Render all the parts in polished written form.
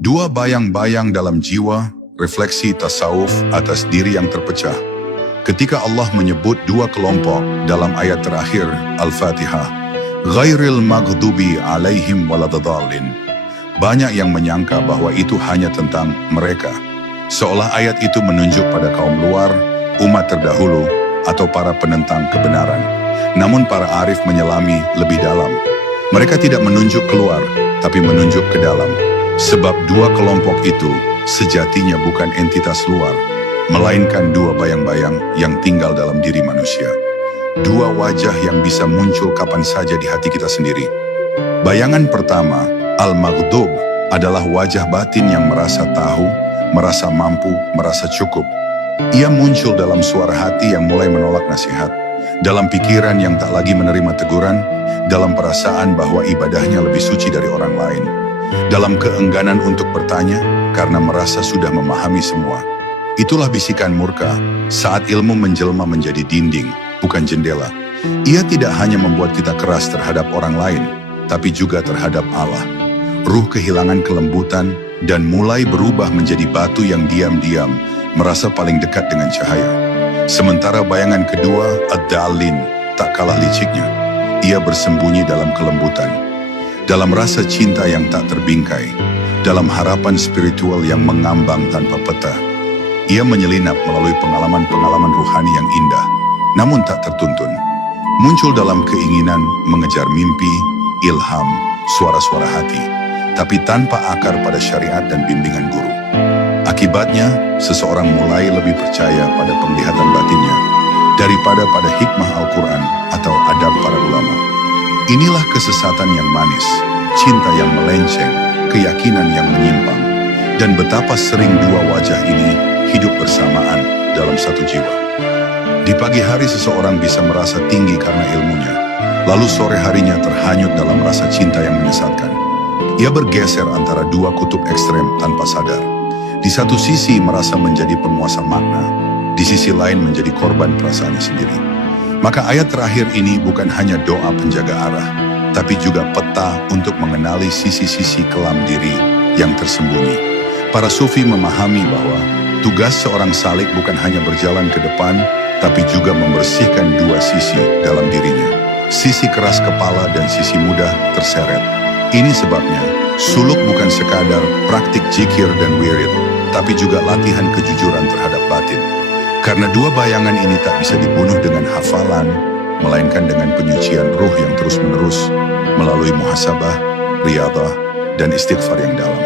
Dua bayang-bayang dalam jiwa, refleksi tasawuf atas diri yang terpecah. Ketika Allah menyebut dua kelompok dalam ayat terakhir Al-Fatihah, Ghairil maghdubi alaihim waladhdallin. Banyak yang menyangka bahwa itu hanya tentang mereka. Seolah ayat itu menunjuk pada kaum luar, umat terdahulu, atau para penentang kebenaran. Namun para arif menyelami lebih dalam. Mereka tidak menunjuk keluar, tapi menunjuk ke dalam. Sebab dua kelompok itu sejatinya bukan entitas luar, melainkan dua bayang-bayang yang tinggal dalam diri manusia. Dua wajah yang bisa muncul kapan saja di hati kita sendiri. Bayangan pertama, Al-Maghdub, adalah wajah batin yang merasa tahu, merasa mampu, merasa cukup. Ia muncul dalam suara hati yang mulai menolak nasihat, dalam pikiran yang tak lagi menerima teguran, dalam perasaan bahwa ibadahnya lebih suci dari orang lain, dalam keengganan untuk bertanya karena merasa sudah memahami semua. Itulah bisikan murka saat ilmu menjelma menjadi dinding, bukan jendela. Ia tidak hanya membuat kita keras terhadap orang lain, tapi juga terhadap Allah. Ruh kehilangan kelembutan dan mulai berubah menjadi batu yang diam-diam merasa paling dekat dengan cahaya. Sementara bayangan kedua, Ad-Dallin, tak kalah liciknya. Ia bersembunyi dalam kelembutan, dalam rasa cinta yang tak terbingkai, dalam harapan spiritual yang mengambang tanpa peta. Ia menyelinap melalui pengalaman-pengalaman ruhani yang indah, namun tak tertuntun. Muncul dalam keinginan mengejar mimpi, ilham, suara-suara hati, tapi tanpa akar pada syariat dan bimbingan guru. Akibatnya, seseorang mulai lebih percaya pada penglihatan batinnya daripada pada hikmah Al-Quran atau adab para ulama. Inilah kesesatan yang manis, cinta yang melenceng, keyakinan yang menyimpang, dan betapa sering dua wajah ini hidup bersamaan dalam satu jiwa. Di pagi hari seseorang bisa merasa tinggi karena ilmunya, lalu sore harinya terhanyut dalam rasa cinta yang menyesatkan. Ia bergeser antara dua kutub ekstrem tanpa sadar. Di satu sisi merasa menjadi penguasa makna, di sisi lain menjadi korban perasaannya sendiri. Maka ayat terakhir ini bukan hanya doa penjaga arah, tapi juga peta untuk mengenali sisi-sisi kelam diri yang tersembunyi. Para sufi memahami bahwa tugas seorang salik bukan hanya berjalan ke depan, tapi juga membersihkan dua sisi dalam dirinya. Sisi keras kepala dan sisi mudah terseret. Ini sebabnya, suluk bukan sekadar praktik zikir dan wirid, tapi juga latihan kejujuran terhadap batin. Karena dua bayangan ini tak bisa dibunuh dengan hafalan, melainkan dengan penyucian ruh yang terus-menerus, melalui muhasabah, riyadhah, dan istighfar yang dalam.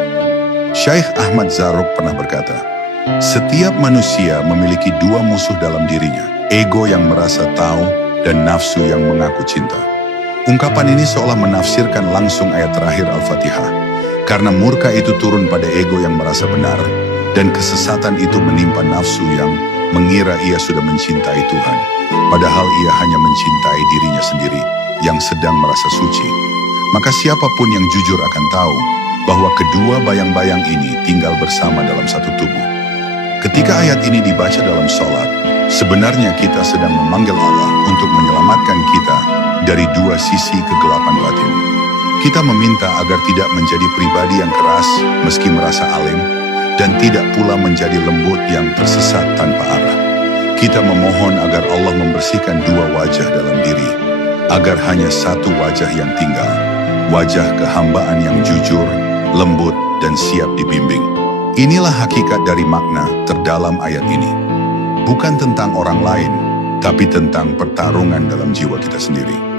Syekh Ahmad Zarruq pernah berkata, setiap manusia memiliki dua musuh dalam dirinya, ego yang merasa tahu dan nafsu yang mengaku cinta. Ungkapan ini seolah menafsirkan langsung ayat terakhir Al-Fatihah, karena murka itu turun pada ego yang merasa benar, dan kesesatan itu menimpa nafsu yang mengira ia sudah mencintai Tuhan, padahal ia hanya mencintai dirinya sendiri yang sedang merasa suci. Maka siapapun yang jujur akan tahu bahwa kedua bayang-bayang ini tinggal bersama dalam satu tubuh. Ketika ayat ini dibaca dalam sholat, sebenarnya kita sedang memanggil Allah untuk menyelamatkan kita dari dua sisi kegelapan batin. Kita meminta agar tidak menjadi pribadi yang keras meski merasa alim, dan tidak pula menjadi lembut yang tersesat tanpa arah. Kita memohon agar Allah membersihkan dua wajah dalam diri, agar hanya satu wajah yang tinggal, wajah kehambaan yang jujur, lembut, dan siap dibimbing. Inilah hakikat dari makna terdalam ayat ini. Bukan tentang orang lain, tapi tentang pertarungan dalam jiwa kita sendiri.